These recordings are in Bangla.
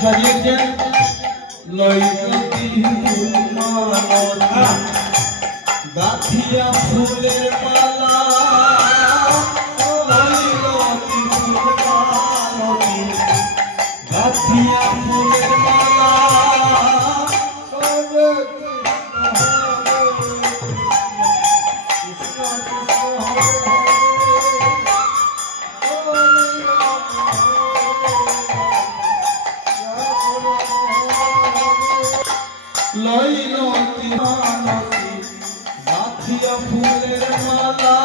সাজিয়েছেন লইতি মানতা গাথিয়া ফুলের মালা লইতি ফুলের মানতি গাথিয়া ফুলের মালা লইলতি মানতি গাথিয়া ফুলের মালা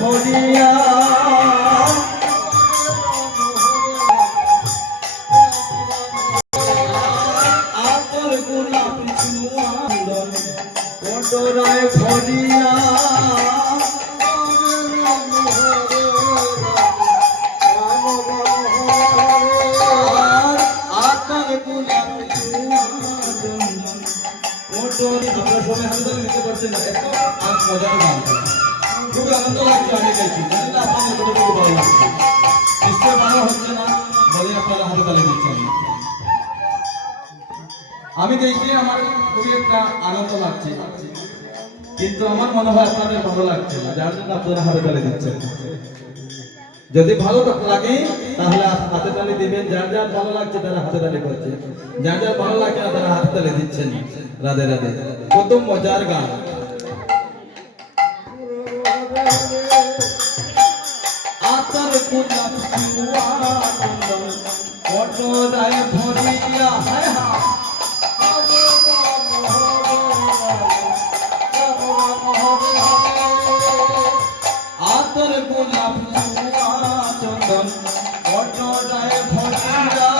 ভরিয়া আতর গোলাপ চুয়ান্দন কটরায় ভরিয়া আতর গোলাপ চুয়ান্দন কটরি আমরা সবাই হাতে নিতে পারছেন না এত আর মজার গান খুবই আনন্দ লাগছে আমি গাইছি জানি না আপনাদের কতটুকু ভালো লাগছে নিশ্চয় ভালো হচ্ছে না বলে আপনারা হাতে তালি দিচ্ছেন আমি দেখি আমার খুবই একটা আনন্দ লাগছে কিন্তু আমার মনে হয় আপনাদের ভালো লাগছে না যার জন্য আপনারা হাতে তালি দিচ্ছেন যদি ভালো লাগে তাহলে হাতে তালি দিবেন যার যার ভালো লাগছে তারা হাতে তালি করছে যার যার ভালো লাগছে না তারা হাতে তালি দিচ্ছেন রাধে রাধে কত মজার গান আতর গোলাপ চুয়ান্দন কটরায় ভরিয়া হায় হায় আতর গোলাপ চুয়ান্দন কটরায় ভরিয়া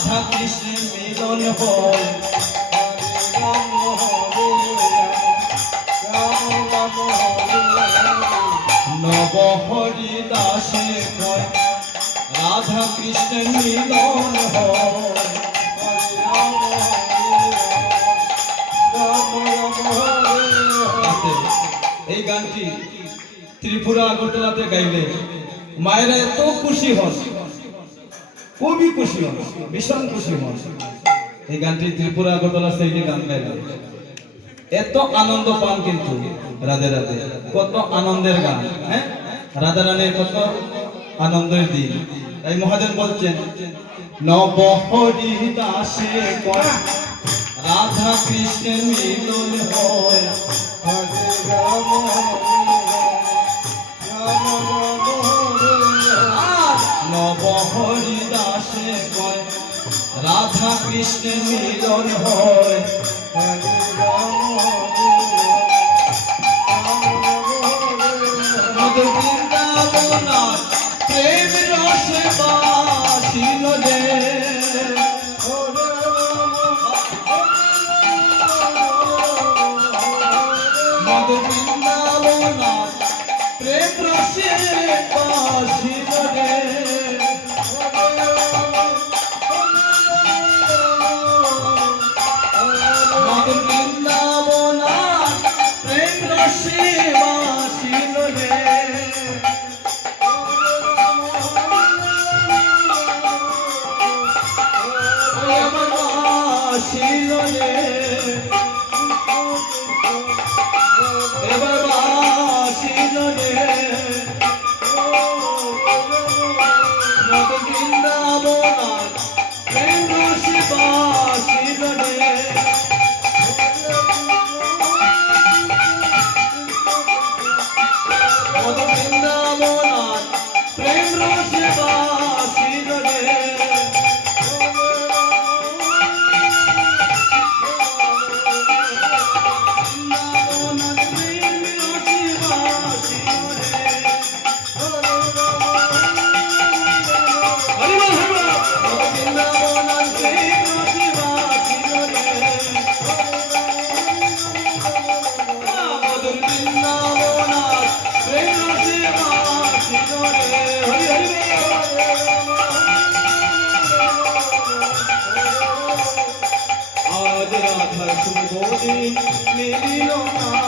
রাধা কৃষ্ণের মিলন হয় নব হরি দাসে কয় রাধা কৃষ্ণের মিলন হয় এই গানটি ত্রিপুরা আগরতলাতে গাইলে মায়েরা এত খুশি হন, খুবই খুশি হন, ভীষণ খুশি হন। এই গানটি ত্রিপুরা আগরতলা সাইডে গান গাইলে এত আনন্দ পান। কিন্তু রাধে রাধে কত আনন্দের গান, হ্যাঁ রাধা রানীর কত আনন্দের দিন। এই মহাজন বলছেন নব হরি দাসে কয় রাধা কৃষ্ণের মিলন হয় নব হরি দাসে কয় রাধা কৃষ্ণের মিলন হয় বৃন্দাবনার প্রেম রসে বাসিল রে মদ বৃন্দাবনার প্রেম রসে বাসিল রে মদ বৃন্দাবনার প্রেম রসে বাসিল রে শিলনে এবার বাসিলনে মদ বৃন্দাবনার প্রেম রসে বাসিলনে মদ বৃন্দাবনার প্রেম রসে বাসিলনে আজ রাধা শুভ দিন মিলিল না